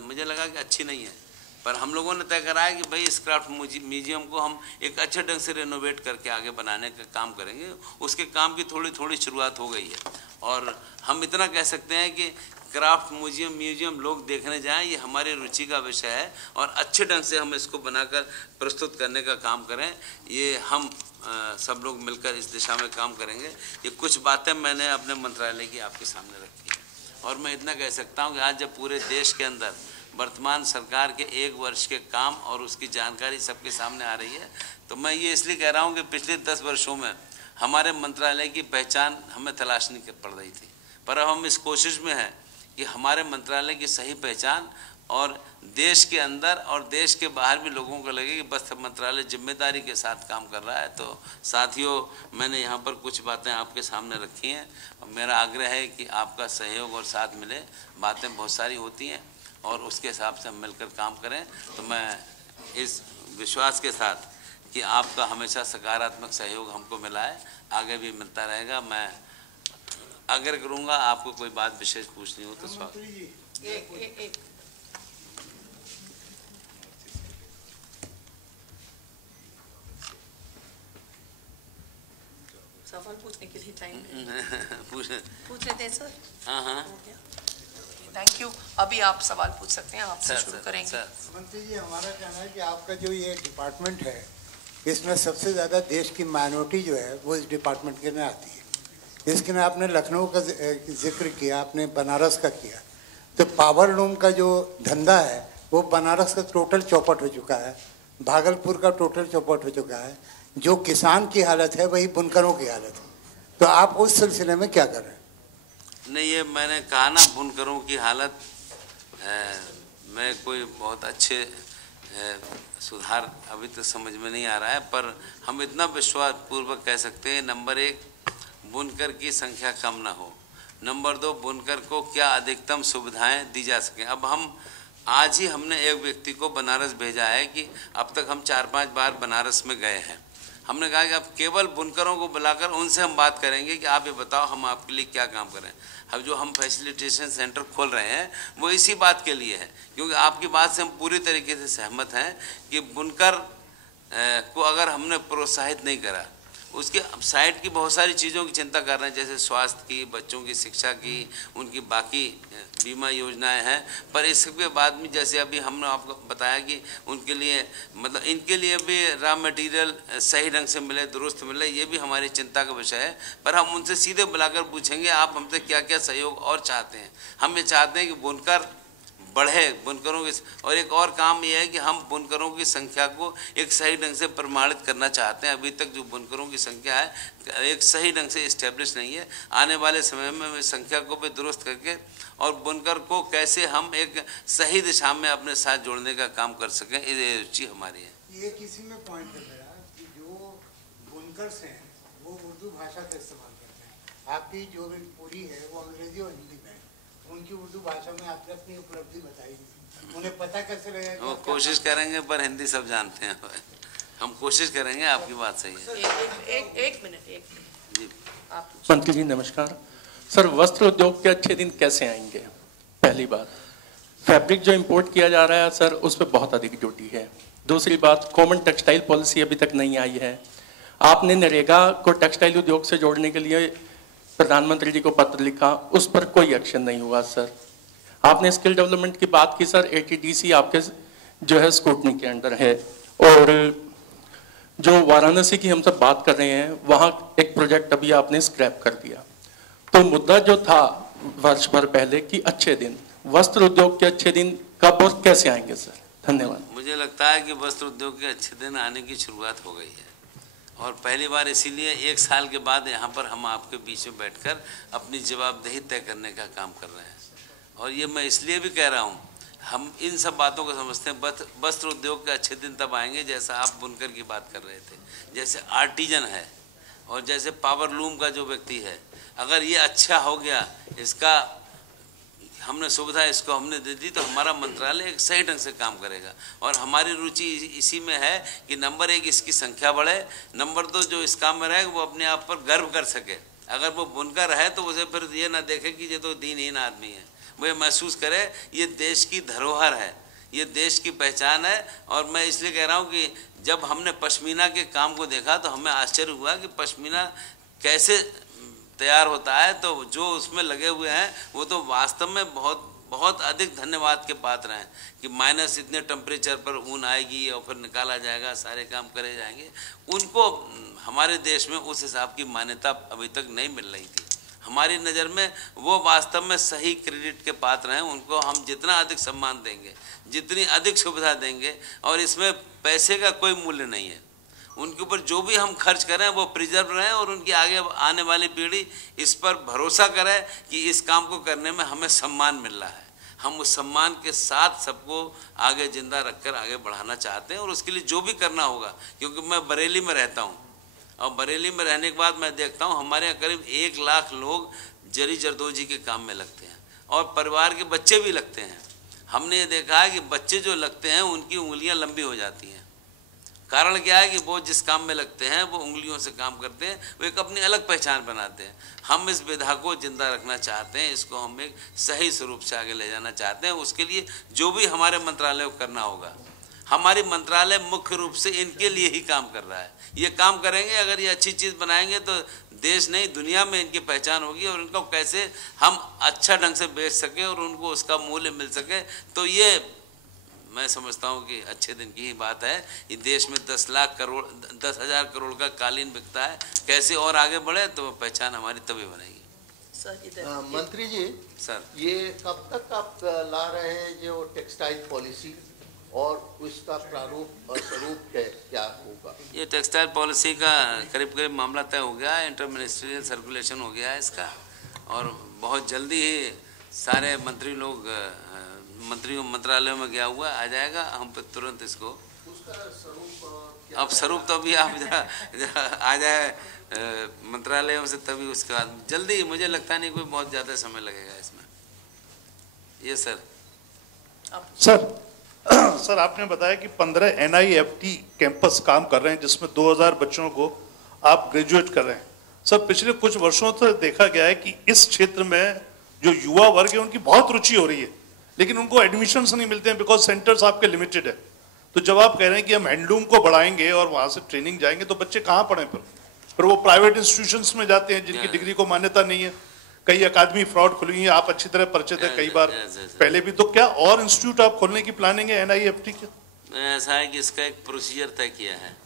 मुझे लगा कि अच्छी नहीं है, पर हम लोगों ने तय करा है कि भाई इस क्राफ्ट म्यूजियम को हम एक अच्छे ढंग से रेनोवेट करके आगे बनाने का काम करेंगे। उसके काम की थोड़ी थोड़ी शुरुआत हो गई है और हम इतना कह सकते हैं कि क्राफ्ट म्यूजियम लोग देखने जाएं, ये हमारी रुचि का विषय है और अच्छे ढंग से हम इसको बनाकर प्रस्तुत करने का काम करें। ये हम सब लोग मिलकर इस दिशा में काम करेंगे। ये कुछ बातें मैंने अपने मंत्रालय की आपके सामने रखी है और मैं इतना कह सकता हूँ कि आज जब पूरे देश के अंदर वर्तमान सरकार के 1 वर्ष के काम और उसकी जानकारी सबके सामने आ रही है, तो मैं ये इसलिए कह रहा हूँ कि पिछले 10 वर्षों में हमारे मंत्रालय की पहचान हमें तलाशनी पड़ रही थी, पर अब हम इस कोशिश में हैं कि हमारे मंत्रालय की सही पहचान और देश के अंदर और देश के बाहर भी लोगों को लगे कि वस्त्र मंत्रालय जिम्मेदारी के साथ काम कर रहा है। तो साथियों, मैंने यहाँ पर कुछ बातें आपके सामने रखी हैं और मेरा आग्रह है कि आपका सहयोग और साथ मिले। बातें बहुत सारी होती हैं और उसके हिसाब से हम मिलकर काम करें। तो मैं इस विश्वास के साथ कि आपका हमेशा सकारात्मक सहयोग हमको मिला है, आगे भी मिलता रहेगा। मैं आग्रह करूँगा, आपको कोई बात विशेष पूछनी हो तो स्वागत। सवाल पूछने के लिए टाइम पूछ लेते हैं सर। हाँ, थैंक यू। अभी आप सवाल पूछ सकते हैं, आपसे शुरू करेंगे। मंत्री जी, हमारा कहना है कि आपका जो ये डिपार्टमेंट है, इसमें सबसे ज़्यादा देश की माइनॉरिटी जो है वो इस डिपार्टमेंट के में आती है। इसके में आपने लखनऊ का जिक्र किया, आपने बनारस का किया, तो पावर लूम का जो धंधा है वो बनारस का टोटल चौपट हो चुका है, भागलपुर का टोटल चौपट हो चुका है। जो किसान की हालत है वही बुनकरों की हालत है। तो आप उस सिलसिले में क्या कर रहे हैं? नहीं, ये मैंने कहा ना, बुनकरों की हालत में कोई बहुत अच्छे सुधार अभी तो समझ में नहीं आ रहा है, पर हम इतना विश्वास पूर्वक कह सकते हैं, नंबर 1 बुनकर की संख्या कम ना हो, नंबर 2 बुनकर को क्या अधिकतम सुविधाएं दी जा सकें। अब हम आज ही हमने एक व्यक्ति को बनारस भेजा है कि अब तक हम 4-5 बार बनारस में गए हैं। हमने कहा कि अब केवल बुनकरों को बुलाकर उनसे हम बात करेंगे कि आप ये बताओ हम आपके लिए क्या काम करें। अब जो हम फैसिलिटेशन सेंटर खोल रहे हैं वो इसी बात के लिए है, क्योंकि आपकी बात से हम पूरी तरीके से सहमत हैं कि बुनकर को अगर हमने प्रोत्साहित नहीं करा, उसके साइड की बहुत सारी चीज़ों की चिंता कर रहे हैं, जैसे स्वास्थ्य की, बच्चों की शिक्षा की, उनकी बाकी बीमा योजनाएं हैं, पर इसके बाद में जैसे अभी हमने आपको बताया कि उनके लिए मतलब इनके लिए भी रॉ मटेरियल सही ढंग से मिले, दुरुस्त मिले, ये भी हमारी चिंता का विषय है। पर हम उनसे सीधे बुलाकर पूछेंगे आप हमसे क्या क्या सहयोग और चाहते हैं। हम ये चाहते हैं कि बुनकर बढ़े, बुनकरों की, और एक और काम ये है कि हम बुनकरों की संख्या को एक सही ढंग से प्रमाणित करना चाहते हैं। अभी तक जो बुनकरों की संख्या है एक सही ढंग से इस्टेब्लिश नहीं है। आने वाले समय में इस संख्या को भी दुरुस्त करके और बुनकर को कैसे हम एक सही दिशा में अपने साथ जोड़ने का काम कर सकें, ये रुचि हमारी है। ये किसी में पॉइंट है मेरा कि जो बुनकर हैं वो उर्दू भाषा का इस्तेमाल करते हैं, आपकी जो भी पूरी है वो अंग्रेजी और हिंदी में, उनकी उर्दू भाषा में आपने अपनी उपलब्धि बताई, उन्हें पता कैसे लगेगा? वो कोशिश करेंगे, पर हिंदी सब जानते हैं। हम कोशिश करेंगे, आपकी बात सही है। एक मिनट जी। मंत्री जी नमस्कार। सर, वस्त्र उद्योग के अच्छे दिन कैसे आएंगे? पहली बात, फैब्रिक जो इंपोर्ट किया जा रहा है सर, उस पर बहुत अधिक ड्यूटी है। दूसरी बात, कॉमन टेक्सटाइल पॉलिसी अभी तक नहीं आई है। आपने नरेगा को टेक्सटाइल उद्योग से जोड़ने के लिए प्रधानमंत्री जी को पत्र लिखा, उस पर कोई एक्शन नहीं हुआ सर। आपने स्किल डेवलपमेंट की बात की सर, ATDC आपके जो है स्क्रूटनी के अंडर है, और जो वाराणसी की हम सब बात कर रहे हैं वहाँ एक प्रोजेक्ट अभी आपने स्क्रैप कर दिया। तो मुद्दा जो था वर्ष भर पहले कि अच्छे दिन, वस्त्र उद्योग के अच्छे दिन कब और कैसे आएंगे सर? धन्यवाद। मुझे लगता है कि वस्त्र उद्योग के अच्छे दिन आने की शुरुआत हो गई है, और पहली बार इसीलिए 1 साल के बाद यहाँ पर हम आपके बीच में बैठकर अपनी जवाबदेही तय करने का काम कर रहे हैं। और ये मैं इसलिए भी कह रहा हूँ, हम इन सब बातों को समझते हैं। वस्त्र उद्योग के अच्छे दिन तब आएंगे जैसा आप बुनकर की बात कर रहे थे, जैसे आर्टिजन है, और जैसे पावर लूम का जो व्यक्ति है, अगर ये अच्छा हो गया, इसका हमने सुविधा इसको हमने दे दी, तो हमारा मंत्रालय एक सही ढंग से काम करेगा। और हमारी रुचि इसी में है कि नंबर 1 इसकी संख्या बढ़े, नंबर 2 जो इस काम में रहे वो अपने आप पर गर्व कर सके। अगर वो बुनकर है तो उसे फिर ये ना देखे कि ये तो दीनहीन आदमी है, वो ये महसूस करे ये देश की धरोहर है, ये देश की पहचान है। और मैं इसलिए कह रहा हूँ कि जब हमने पश्मीना के काम को देखा तो हमें आश्चर्य हुआ कि पश्मीना कैसे तैयार होता है, तो जो उसमें लगे हुए हैं वो तो वास्तव में बहुत अधिक धन्यवाद के पात्र हैं कि माइनस इतने टेम्परेचर पर ऊन आएगी और फिर निकाला जाएगा, सारे काम करे जाएंगे। उनको हमारे देश में उस हिसाब की मान्यता अभी तक नहीं मिल रही थी। हमारी नज़र में वो वास्तव में सही क्रेडिट के पात्र हैं। उनको हम जितना अधिक सम्मान देंगे, जितनी अधिक सुविधा देंगे, और इसमें पैसे का कोई मूल्य नहीं है, उनके ऊपर जो भी हम खर्च करें वो प्रिजर्व रहें और उनकी आगे आने वाली पीढ़ी इस पर भरोसा करे कि इस काम को करने में हमें सम्मान मिल रहा है। हम उस सम्मान के साथ सबको आगे जिंदा रखकर आगे बढ़ाना चाहते हैं, और उसके लिए जो भी करना होगा, क्योंकि मैं बरेली में रहता हूँ और बरेली में रहने के बाद मैं देखता हूँ हमारे यहाँ करीब 1 लाख लोग जरी जरदोजी के काम में लगते हैं और परिवार के बच्चे भी लगते हैं। हमने ये देखा है कि बच्चे जो लगते हैं उनकी उंगलियां लंबी हो जाती हैं। कारण क्या है कि वो जिस काम में लगते हैं वो उंगलियों से काम करते हैं, वो एक अपनी अलग पहचान बनाते हैं। हम इस विधा को जिंदा रखना चाहते हैं, इसको हम एक सही स्वरूप से आगे ले जाना चाहते हैं। उसके लिए जो भी हमारे मंत्रालय को करना होगा, हमारी मंत्रालय मुख्य रूप से इनके लिए ही काम कर रहा है। ये काम करेंगे, अगर ये अच्छी चीज़ बनाएंगे तो देश नहीं दुनिया में इनकी पहचान होगी, और इनको कैसे हम अच्छा ढंग से बेच सकें और उनको उसका मूल्य मिल सके, तो ये मैं समझता हूँ कि अच्छे दिन की ही बात है। ये देश में 10,000 करोड़ का कालीन बिकता है, कैसे और आगे बढ़े तो पहचान हमारी तभी बनेगी। मंत्री जी सर, ये कब तक आप ला रहे हैं जो टेक्सटाइल पॉलिसी, और उसका प्रारूप और स्वरूप क्या होगा? ये टेक्सटाइल पॉलिसी का करीब मामला तय हो गया है, इंटर मिनिस्ट्रियल सर्कुलेशन हो गया है इसका, और बहुत जल्दी ही सारे मंत्री लोग मंत्रालयों में गया हुआ आ जाएगा। हम पे तुरंत इसको उसका स्वरूप अब स्वरूप तो अभी आप जरा आ जाए मंत्रालयों से, तभी उसके बाद जल्दी, मुझे लगता नहीं कोई बहुत ज़्यादा समय लगेगा इसमें। ये सर आपने बताया कि 15 NIFT कैंपस काम कर रहे हैं जिसमें 2000 बच्चों को आप ग्रेजुएट कर रहे हैं। सर पिछले कुछ वर्षों से देखा गया है कि इस क्षेत्र में जो युवा वर्ग है उनकी बहुत रुचि हो रही है, लेकिन उनको एडमिशन्स नहीं मिलते हैं बिकॉज सेंटर्स आपके लिमिटेड है। तो जब आप कह रहे हैं कि हम हैंडलूम को बढ़ाएंगे और वहाँ से ट्रेनिंग जाएंगे, तो बच्चे कहाँ पढ़ें फिर वो प्राइवेट इंस्टीट्यूशंस में जाते हैं जिनकी डिग्री को मान्यता नहीं है। कई अकादमी फ्रॉड खुली हुई है, आप अच्छी तरह परिचित है कई बार पहले भी। तो क्या और इंस्टीट्यूट आप खोलने की प्लानिंग है NIFT के? ऐसा है कि इसका एक प्रोसीजर तय किया है।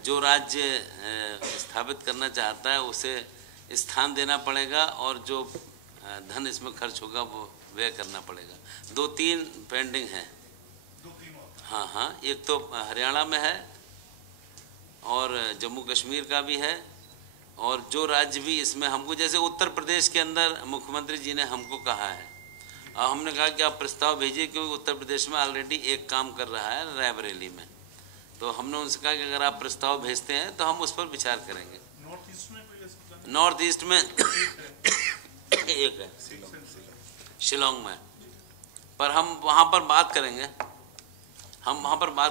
जो राज्य स्थापित करना चाहता है उसे स्थान देना पड़ेगा, और जो धन इसमें खर्च होगा वो व्यय करना पड़ेगा। 2-3 पेंडिंग हैं। हाँ, एक तो हरियाणा में है और जम्मू कश्मीर का भी है, और जो राज्य भी इसमें हमको, जैसे उत्तर प्रदेश के अंदर मुख्यमंत्री जी ने हमको कहा है, और हमने कहा कि आप प्रस्ताव भेजिए, क्योंकि उत्तर प्रदेश में ऑलरेडी एक काम कर रहा है रायबरेली में। तो हमने उनसे कहा कि अगर आप प्रस्ताव भेजते हैं तो हम उस पर विचार करेंगे। नॉर्थ ईस्ट में एक है, शिलोंग में, पर हम वहाँ पर बात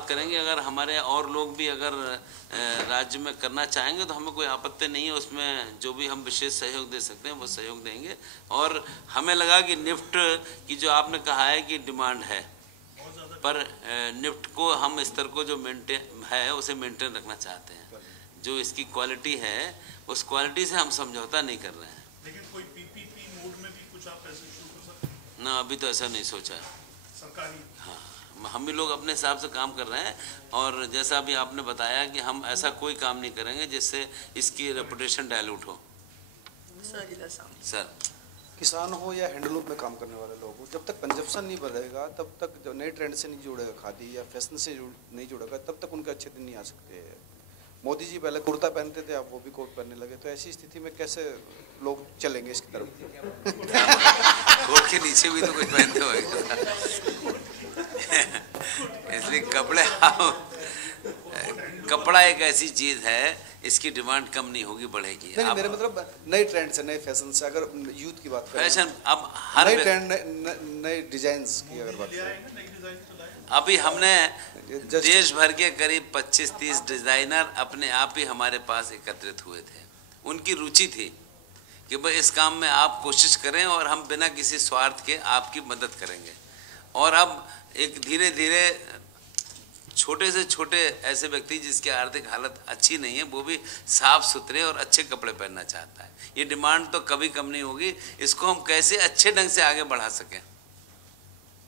करेंगे। अगर हमारे और लोग भी अगर राज्य में करना चाहेंगे तो हमें कोई आपत्ति नहीं है, उसमें जो भी हम विशेष सहयोग दे सकते हैं वो सहयोग देंगे। और हमें लगा कि निफ्ट की जो आपने कहा है कि डिमांड है, पर निफ्ट को हम स्तर को जो मेंटेन है उसे मेंटेन रखना चाहते हैं। जो इसकी क्वालिटी है उस क्वालिटी से हम समझौता नहीं कर रहे हैं। लेकिन कोई PPP मोड में भी कुछ आप ऐसे शुरू कर सकते हैं? ना, अभी तो ऐसा नहीं सोचा है सरकारी। हाँ, हम भी लोग अपने हिसाब से काम कर रहे हैं, और जैसा अभी आपने बताया कि हम ऐसा कोई काम नहीं करेंगे जिससे इसकी रेपुटेशन डायलूट हो। सर, किसान हो या हैंडलूम में काम करने वाले लोग हो, जब तक कंजप्शन नहीं बढ़ेगा, तब तक जो नए ट्रेंड से नहीं जुड़ेगा, खादी या फैशन से नहीं जुड़ेगा, तब तक उनके अच्छे दिन नहीं आ सकते। मोदी जी पहले कुर्ता पहनते थे, आप वो भी कोट पहनने लगे, तो ऐसी स्थिति में कैसे लोग चलेंगे इसकी तरफ? कोट के नीचे भी तो कुछ पहनते होंगे। इसलिए कपड़ा एक ऐसी चीज़ है इसकी डिमांड कम नहीं होगी, बढ़ेगी। नहीं, मेरा मतलब नए ट्रेंड से, नए फैशन से, अगर यूथ की बात करें, फैशन अब हर नए ट्रेंड, नए डिजाइन्स की अगर बात करें, अभी हमने देश भर के करीब 25-30 डिजाइनर अपने आप ही हमारे पास एकत्रित हुए थे। उनकी रुचि थी कि भाई इस काम में आप कोशिश करें और हम बिना किसी स्वार्थ के आपकी मदद करेंगे। और अब एक धीरे धीरे छोटे से छोटे ऐसे व्यक्ति जिसकी आर्थिक हालत अच्छी नहीं है, वो भी साफ सुथरे और अच्छे कपड़े पहनना चाहता है। ये डिमांड तो कभी कम नहीं होगी। इसको हम कैसे अच्छे ढंग से आगे बढ़ा सकें।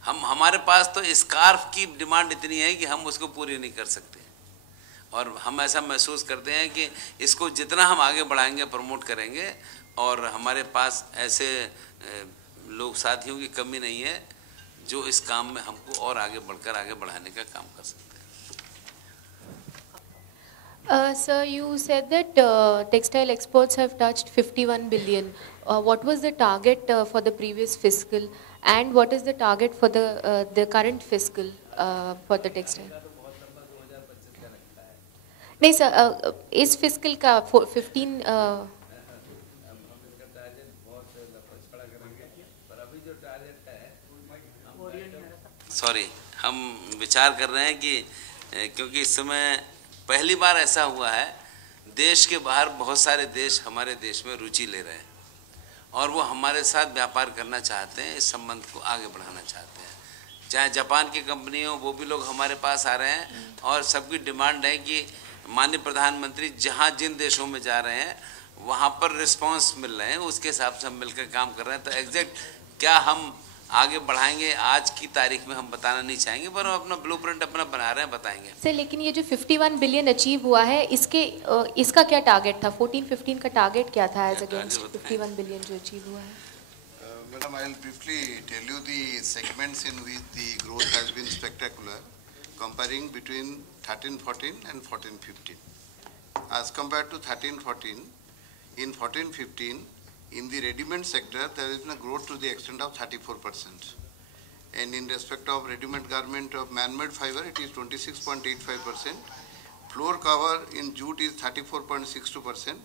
हमारे पास तो स्कार्फ की डिमांड इतनी है कि हम उसको पूरी नहीं कर सकते, और हम ऐसा महसूस करते हैं कि इसको जितना हम आगे बढ़ाएंगे, प्रमोट करेंगे, और हमारे पास ऐसे लोग साथियों की कमी नहीं है जो इस काम में हमको और आगे बढ़कर आगे बढ़ाने का काम कर सकते हैं। Sir, you said that textile exports have touched 51 billion. What was the target for the previous fiscal, and what is the target for the current fiscal for the textile? नहीं सर, इस फिस्कल का 15 sorry, हम विचार कर रहे हैं कि क्योंकि इस समय पहली बार ऐसा हुआ है, देश के बाहर बहुत सारे देश हमारे देश में रुचि ले रहे हैं और वो हमारे साथ व्यापार करना चाहते हैं, इस संबंध को आगे बढ़ाना चाहते हैं। चाहे जापान की कंपनी हो, वो भी लोग हमारे पास आ रहे हैं और सबकी डिमांड है कि माननीय प्रधानमंत्री जहाँ जिन देशों में जा रहे हैं वहाँ पर रिस्पांस मिल रहे हैं, उसके हिसाब से हम मिलकर काम कर रहे हैं। तो एग्जैक्ट क्या हम आगे बढ़ाएंगे आज की तारीख में हम बताना नहीं चाहेंगे, पर हम अपना ब्लूप्रिंट अपना बना रहे हैं, बताएंगे। सर, लेकिन ये जो 51 बिलियन अचीव हुआ है, इसका क्या टारगेट था? 14-15 का टारगेट क्या था एज अगेंस्ट 51 बिलियन जो अचीव हुआ है? Madam, I will briefly tell you the segments in which the growth has been spectacular, comparing between 13-14 and 14-15. As compared to 13-14, in 14-15, in the ready-made sector, there has been a growth to the extent of 34%. And in respect of ready-made garment of man-made fiber, it is 26.85%. Floor cover in jute is 34.62%.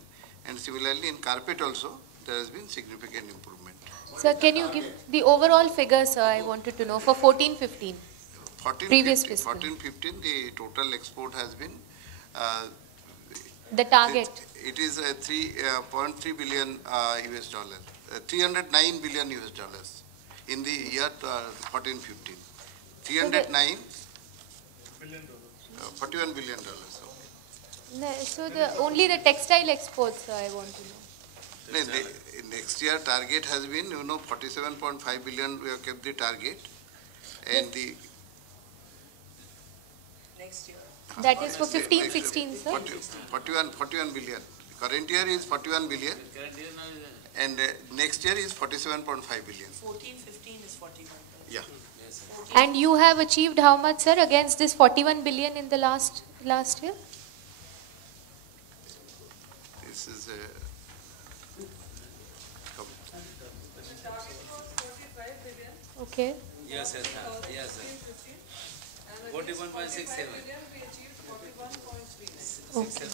And similarly, in carpet also, there has been significant improvement. Sir, can you give the overall figures, sir? I wanted to know for 14-15. Previous fiscal. 14-15, the total export has been the target. It is 3.3 billion US dollars, 309 billion US dollars in the year 14-15. 309 $41 billion. No, so only the textile exports, sir, I want to know. Next year target has been 47.5 billion. We have kept the target, and the next year. That is for 15-16, sir. 41 billion. Current year is 41 billion, and next year is 47.5 billion. 14-15 is 41. Yeah. And you have achieved how much, sir, against this 41 billion in the last year? This is Okay. Yes, sir. Yes, sir. 41.67. Okay.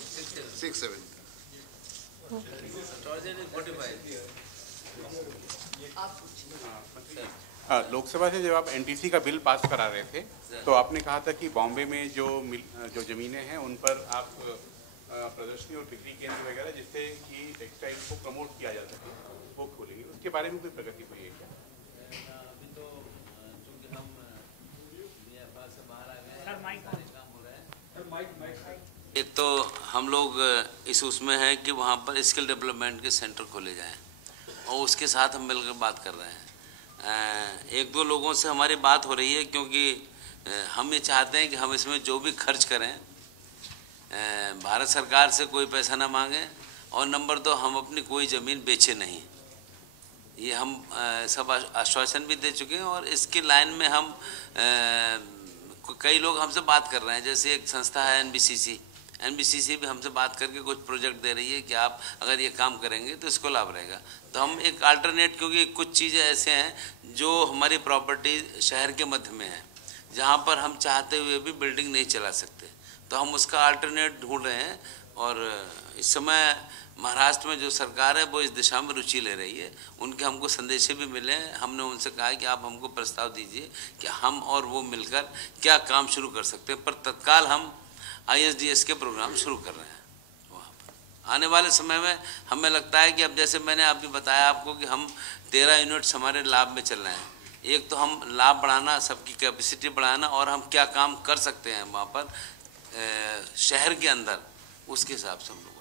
67. Lok Sabha से जब आप NTC का bill pass करा रहे थे तो आपने कहा था कि बॉम्बे में जो ज़मीनें हैं उन पर आप प्रदर्शनी और बिक्री केंद्र वगैरह जिससे कि टेक्सटाइल को प्रमोट किया जा सके वो खोलेंगे, उसके बारे में कोई प्रगति हुई है क्या? अभी तो चूँकि हम व्यापार से बाहर आ गए हैं, सारे काम हो रहे हैं। एक तो हम लोग इस उसमें है कि वहाँ पर स्किल डेवलपमेंट के सेंटर खोले जाएं और उसके साथ हम मिलकर बात कर रहे हैं। एक दो लोगों से हमारी बात हो रही है क्योंकि हम ये चाहते हैं कि हम इसमें जो भी खर्च करें भारत सरकार से कोई पैसा ना मांगे, और नंबर 2 हम अपनी कोई ज़मीन बेचे नहीं। ये हम सब आश्वासन भी दे चुके हैं और इसकी लाइन में हम कई लोग हमसे बात कर रहे हैं। जैसे एक संस्था है एनबीसीसी भी हमसे बात करके कुछ प्रोजेक्ट दे रही है कि आप अगर ये काम करेंगे तो इसको लाभ रहेगा। तो हम एक अल्टरनेट, क्योंकि कुछ चीज़ें ऐसे हैं जो हमारी प्रॉपर्टी शहर के मध्य में है जहाँ पर हम चाहते हुए भी बिल्डिंग नहीं चला सकते, तो हम उसका अल्टरनेट ढूंढ रहे हैं और इस समय महाराष्ट्र में जो सरकार है वो इस दिशा में रुचि ले रही है। उनके हमको संदेश भी मिले हैं। हमने उनसे कहा है कि आप हमको प्रस्ताव दीजिए कि हम और वो मिलकर क्या काम शुरू कर सकते हैं, पर तत्काल हम ISDS के प्रोग्राम शुरू कर रहे हैं वहाँ पर। आने वाले समय में हमें लगता है कि अब जैसे मैंने अभी बताया आपको कि हम 13 यूनिट्स हमारे लाभ में चल रहे हैं। एक तो हम लाभ बढ़ाना, सबकी कैपेसिटी बढ़ाना, और हम क्या काम कर सकते हैं वहाँ पर शहर के अंदर, उसके हिसाब से हम लोग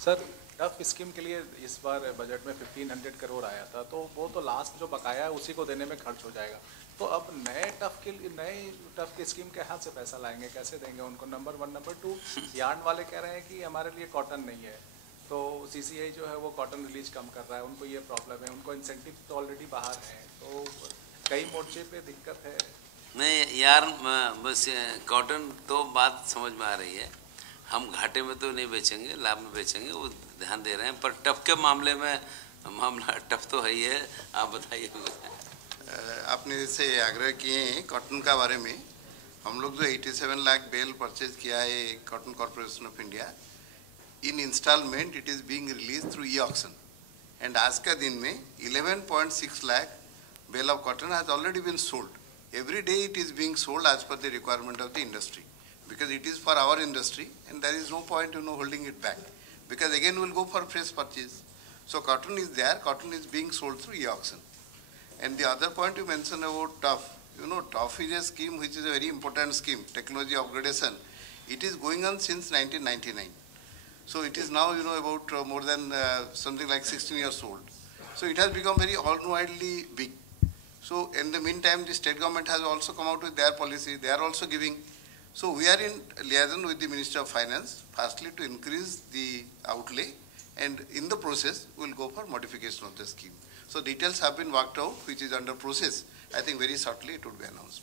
सर टफ स्कीम के लिए इस बार बजट में 1500 करोड़ आया था, तो वो तो लास्ट जो बकाया है उसी को देने में खर्च हो जाएगा। तो अब नए टफ की स्कीम के हाथ से पैसा लाएंगे, कैसे देंगे उनको? नंबर 1। नंबर 2, यार्न वाले कह रहे हैं कि हमारे लिए कॉटन नहीं है, तो CCI जो है वो कॉटन रिलीज कम कर रहा है, उनको ये प्रॉब्लम है, उनको इंसेंटिव तो ऑलरेडी बाहर है, तो कई मोर्चे पे दिक्कत है। नहीं यार, बस कॉटन तो बात समझ में आ रही है। हम घाटे में तो नहीं बेचेंगे, लाभ में बेचेंगे, वो ध्यान दे रहे हैं। पर टफ के मामले में मामला टफ तो है ही है। आप बताइए। आपने जैसे आग्रह किए हैं कॉटन का बारे में, हम लोग जो 87 लाख बेल परचेज किया है Cotton Corporation of India, in instalment it is being release through e-auction, and आज का दिन में 11.6 lakh bale of cotton has already been sold. Every day it is being sold as per the requirement of the industry, because it is for our industry and there is no point holding it back, because again we will go for fresh purchase. So cotton is there, cotton is being sold through e-auction. And the other point you mentioned about TUF, TUF is a scheme which is a very important scheme, technology upgradation. It is going on since 1999. So it is now about more than something like 16 years old. So it has become very all-widely big. So in the meantime, the state government has also come out with their policy. They are also giving. So we are in liaison with the Minister of Finance, firstly to increase the outlay, and in the process, we will go for modification of the scheme. So details have been worked out, which is under process. I think very shortly it would be announced.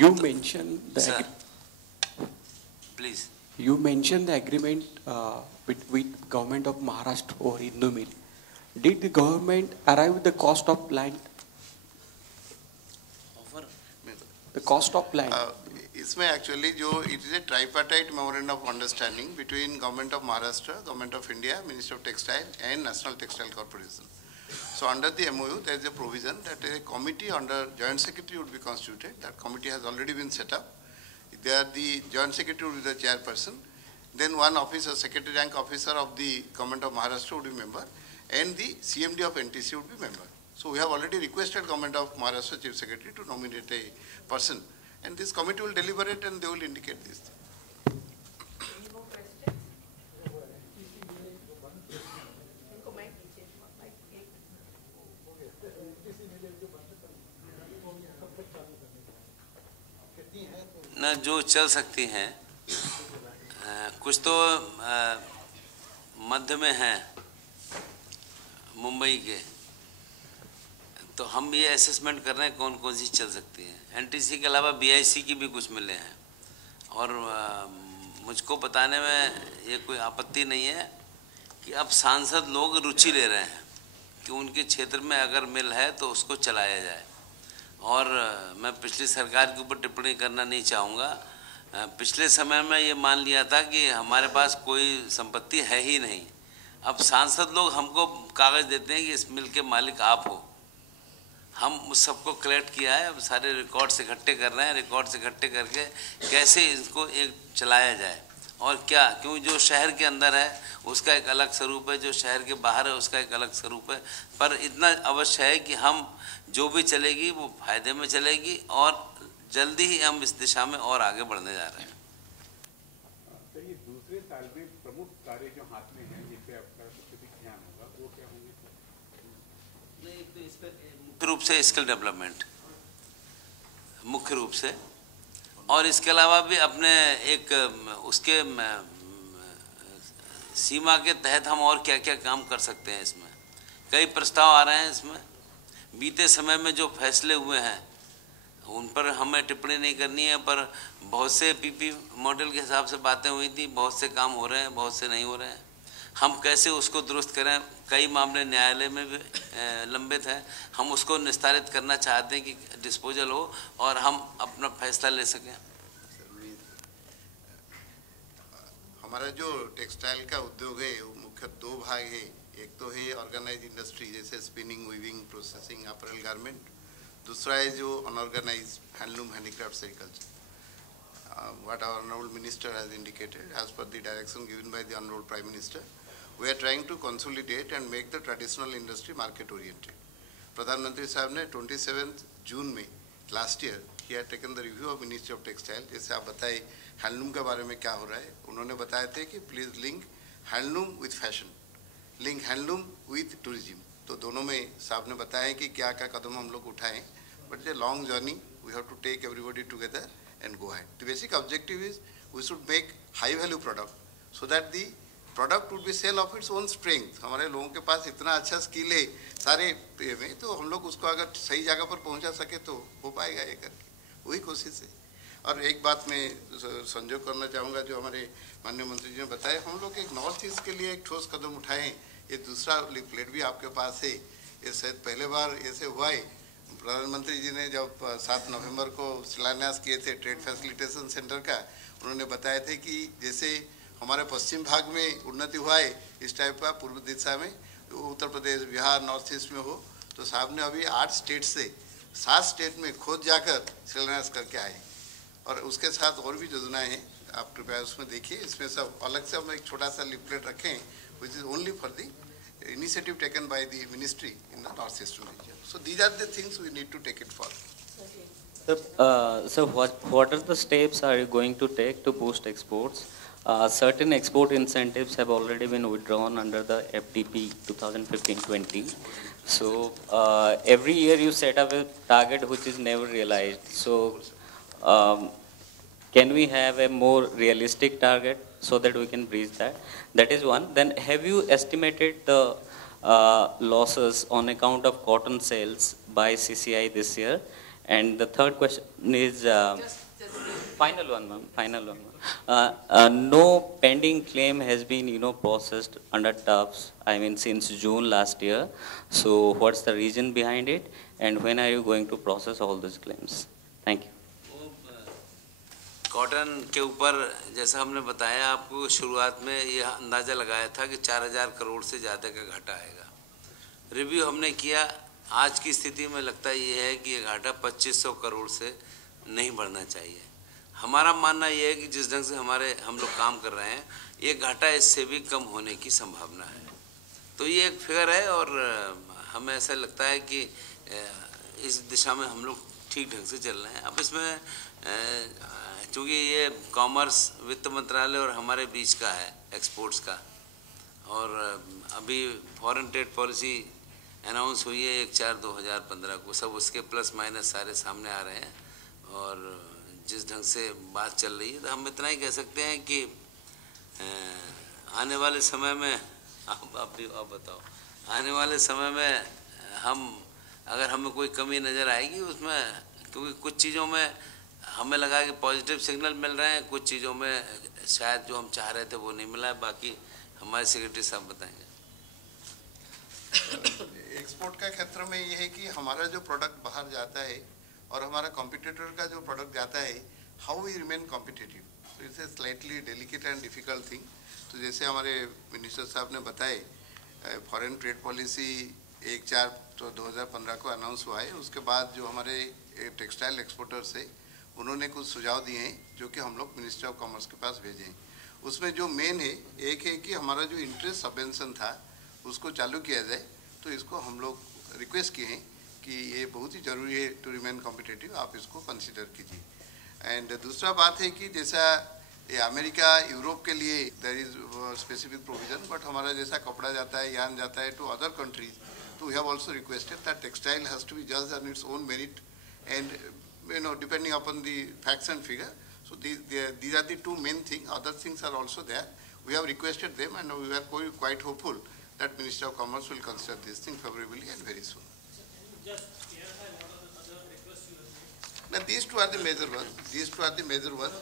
You mentioned the Sir, please. You mentioned the agreement with government of Maharashtra or Hindu Mill. Did the government arrive with the cost of land? The cost of land. इसमें actually जो it is a tripartite memorandum of understanding between government of Maharashtra, government of India, Ministry of Textile, and National Textile Corporation. So under the MOU, there is a provision that a committee under joint secretary would be constituted. That committee has already been set up. There the joint secretary would be the chairperson. Then one officer, secretary rank officer of the government of Maharashtra would be member, and the CMD of NTC would be member. So we have already requested government of Maharashtra chief secretary to nominate a person, and this committee will deliberate and they will indicate this thing. न जो चल सकती हैं, कुछ तो मध्य में हैं मुंबई के, तो हम ये असेसमेंट कर रहे हैं कौन कौन सी चल सकती है। NTC के अलावा BIC की भी कुछ मिले हैं, और मुझको बताने में ये कोई आपत्ति नहीं है कि अब सांसद लोग रुचि ले रहे हैं कि उनके क्षेत्र में अगर मिल है तो उसको चलाया जाए। और मैं पिछली सरकार के ऊपर टिप्पणी करना नहीं चाहूँगा। पिछले समय में ये मान लिया था कि हमारे पास कोई संपत्ति है ही नहीं। अब सांसद लोग हमको कागज़ देते हैं कि इस मिल के मालिक आप हो। हम उस सबको कलेक्ट किया है, अब सारे रिकॉर्ड्स इकट्ठे कर रहे हैं। रिकॉर्ड्स इकट्ठे करके कैसे इसको एक चलाया जाए, और क्या, क्यों जो शहर के अंदर है उसका एक अलग स्वरूप है, जो शहर के बाहर है उसका एक अलग स्वरूप है। पर इतना अवश्य है कि हम जो भी चलेगी वो फायदे में चलेगी, और जल्दी ही हम इस दिशा में और आगे बढ़ने जा रहे हैं। तो ये दूसरे साल में प्रमुख कार्य जो हाथ में हैं, जिस पे आपका अत्यधिक ध्यान होगा, वो क्या होंगे? नहीं, तो इस पर मुख्य रूप से स्किल डेवलपमेंट, मुख्य रूप से, और इसके अलावा भी अपने एक उसके सीमा के तहत हम और क्या क्या काम कर सकते हैं। इसमें कई प्रस्ताव आ रहे हैं। इसमें बीते समय में जो फैसले हुए हैं उन पर हमें टिप्पणी नहीं करनी है, पर बहुत से PP मॉडल के हिसाब से बातें हुई थी, बहुत से काम हो रहे हैं, बहुत से नहीं हो रहे हैं। हम कैसे उसको दुरुस्त करें, कई मामले न्यायालय में भी लंबित हैं, हम उसको निस्तारित करना चाहते हैं कि डिस्पोजल हो और हम अपना फैसला ले सकें। हमारा जो टेक्सटाइल का उद्योग है वो मुख्य दो भाग है। एक तो है ऑर्गेनाइज इंडस्ट्री जैसे spinning, weaving, processing, apparel, garment. दूसरा है जो unorganise handloom, handicraft, sericulture. What our honorable minister has indicated, as per the direction given by the honorable prime minister, we are trying to consolidate and make the traditional industry market oriented. प्रधानमंत्री साहब ने 27 जून में last year he had taken the review of Ministry of Textile। जैसे आप बताए handloom के बारे में क्या हो रहा है, उन्होंने बताए थे कि please link handloom with fashion, link handloom with tourism. तो दोनों में साहब ने बताया कि क्या क्या कदम हम लोग उठाएं, but it's a long journey, we have to take everybody together and go ahead. The basic objective is we should make high value product so that the product would be sell of its own strength। हमारे लोगों के पास इतना अच्छा skill है सारे में, तो हम लोग उसको अगर सही जगह पर पहुंचा सके तो हो पाएगा ये करके, वही कोशिश है। और एक बात मैं संजोग करना चाहूँगा, जो हमारे माननीय मंत्री जी ने बताया, हम लोग एक नॉर्थ ईस्ट के लिए एक ठोस कदम उठाएं। ये दूसरा लिफलेट भी आपके पास है, ये शायद पहले बार ऐसे हुआ है। प्रधानमंत्री जी ने जब 7 नवंबर को शिलान्यास किए थे ट्रेड फैसिलिटेशन सेंटर का, उन्होंने बताए थे कि जैसे हमारे पश्चिम भाग में उन्नति हुआ है, इस टाइप का पूर्व दिशा में उत्तर प्रदेश, बिहार, नॉर्थ ईस्ट में हो। तो साहब ने अभी 8 स्टेट से 7 स्टेट में खुद जाकर शिलान्यास करके आए, और उसके साथ और भी योजनाएं हैं, आप कृपया उसमें देखिए। इसमें सब अलग से हम एक छोटा सा लिफलेट रखें which is only for the initiative taken by the ministry in the northeastern region. So these are the things we need to take it forward. So what are the steps are you going to take to boost exports? Certain export incentives have already been withdrawn under the FDP 2015-20. So every year you set up a target which is never realized. So can we have a more realistic target so that we can breach that? That is one. Then have you estimated the losses on account of cotton sales by CCI this year? And the third question is final one, ma'am. Final one. No pending claim has been, processed under TUFS. I mean, since June last year. So what's the reason behind it? And when are you going to process all these claims? Thank you. Cotton के ऊपर जैसा हमने बताया आपको, शुरुआत में यह अंदाज़ा लगाया था कि 4000 करोड़ से ज़्यादा का घाटा आएगा। रिव्यू हमने किया, आज की स्थिति में लगता ये है कि ये घाटा 2500 करोड़ से नहीं बढ़ना चाहिए। हमारा मानना ये है कि जिस ढंग से हम लोग काम कर रहे हैं, ये घाटा इससे भी कम होने की संभावना है। तो ये एक फिगर है, और हमें ऐसा लगता है कि इस दिशा में हम लोग ठीक ढंग से चल रहे हैं। अब इसमें चूँकि ये कॉमर्स, वित्त मंत्रालय और हमारे बीच का है एक्सपोर्ट्स का, और अभी फॉरेन ट्रेड पॉलिसी अनाउंस हुई है 1/4/2015 को, सब उसके प्लस माइनस सारे सामने आ रहे हैं। और जिस ढंग से बात चल रही है, तो हम इतना ही कह सकते हैं कि आने वाले समय में आप बताओ, आने वाले समय में अगर हमें कोई कमी नज़र आएगी उसमें, क्योंकि कुछ चीज़ों में हमें लगा कि पॉजिटिव सिग्नल मिल रहे हैं, कुछ चीज़ों में शायद जो हम चाह रहे थे वो नहीं मिला है। बाकी हमारे सेक्रेटरी साहब बताएंगे। एक्सपोर्ट का क्षेत्र में ये है कि हमारा जो प्रोडक्ट बाहर जाता है और हमारा कॉम्पिटिटर का जो प्रोडक्ट जाता है, हाउ वी रिमेन कॉम्पिटिटिव, तो it's a slightly delicate and difficult thing. तो जैसे हमारे मिनिस्टर साहब ने बताए, फॉरेन ट्रेड पॉलिसी 1/4/2015 को अनाउंस हुआ है। उसके बाद जो हमारे टेक्सटाइल एक्सपोर्टर्स है, उन्होंने कुछ सुझाव दिए हैं जो कि हम लोग मिनिस्ट्री ऑफ कॉमर्स के पास भेजे हैं। उसमें जो मेन है, एक है कि हमारा जो इंटरेस्ट सबवेंशन था उसको चालू किया जाए। तो इसको हम लोग रिक्वेस्ट किए हैं कि ये बहुत ही ज़रूरी है टू रिमेन कॉम्पिटिटिव, आप इसको कंसिडर कीजिए। एंड दूसरा बात है कि जैसा ये अमेरिका, यूरोप के लिए there is specific provision, but हमारा जैसा कपड़ा जाता है, यान जाता है टू अदर कंट्रीज, तो we have also requested that textile has to be judged on its own merit and depending upon the facts and figure. So these are the two main things. Other things are also there. We have requested them, and we are quite hopeful that Ministry of Commerce will consider this thing favorably and very soon. Now these two are the major ones.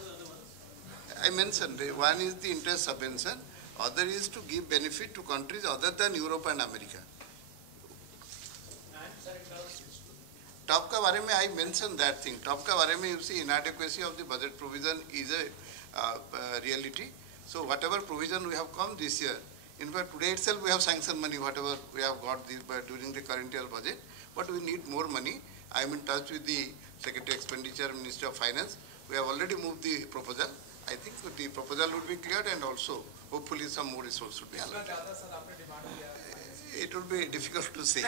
I mentioned one is the interest subvention, other is to give benefit to countries other than Europe and America. Top का बारे में I mention that thing. Top का बारे में you see inadequacy of the budget provision is a reality, So whatever provision we have come this year, in fact today itself we have sanctioned money, whatever we have got during the current year budget, but we need more money. I am in touch with the Secretary Expenditure, Minister of Finance. We have already moved the proposal. I think the proposal would be cleared and also hopefully some more resources would be allocated. It would be difficult to say.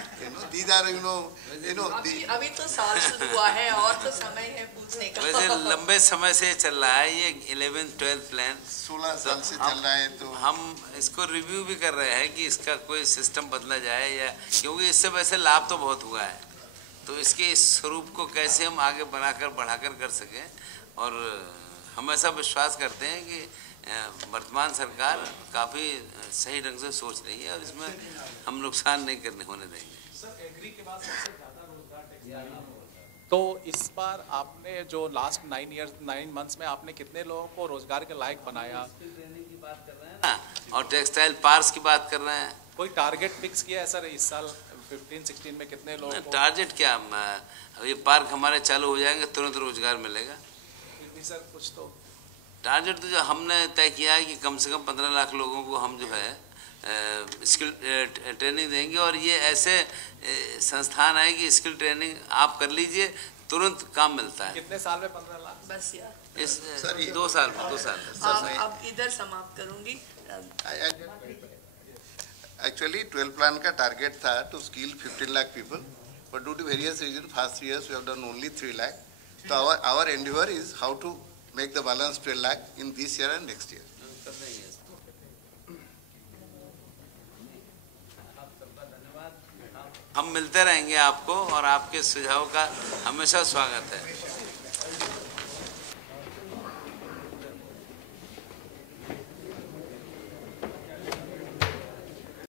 These are अभी तो साल शुरू हुआ है और तो समय है पूछने का. वैसे लंबे समय से चल रहा है ये 11-12 प्लान 16 साल से चल रहा है, तो हम इसको रिव्यू भी कर रहे हैं कि इसका कोई सिस्टम बदला जाए या, क्योंकि इससे वैसे लाभ तो बहुत हुआ है, तो इसके इस स्वरूप को कैसे हम आगे बढ़ाकर कर सकें। और हम ऐसा विश्वास करते हैं कि वर्तमान सरकार काफ़ी सही ढंग से सोच रही है और इसमें हम नुकसान नहीं होने देंगे। सर एग्री के बाद सबसे ज़्यादा रोजगार टेक्सटाइल, तो इस बार आपने जो लास्ट 9 मंथ्स में आपने कितने लोगों को रोजगार के लायक बनाया? ट्रेनिंग की बात कर रहे हैं ना, और टेक्सटाइल पार्क्स की बात कर रहे हैं। कोई टारगेट फिक्स किया है सर इस साल 15-16 में कितने लोगों को? टारगेट क्या, ये पार्क हमारे चालू हो जाएंगे तुरंत रोजगार मिलेगा। फिर भी सर कुछ तो टारगेट तो जो हमने तय किया है कि कम से कम 15 लाख लोगों को हम जो है स्किल ट्रेनिंग देंगे, और ये ऐसे संस्थान है कि स्किल ट्रेनिंग आप कर लीजिए तुरंत काम मिलता है। कितने साल में 15 लाख? बस यार इस 2 साल में 2 साल। अब इधर समाप्त करूंगी। Actually 12 plan का target था to skill 15 lakh people, but due to various reasons past 3 years we have done only 3 lakh. So our endeavor is how to make the balance 12 lakh in this year and next year. हम मिलते रहेंगे आपको, और आपके सुझाव का हमेशा स्वागत है।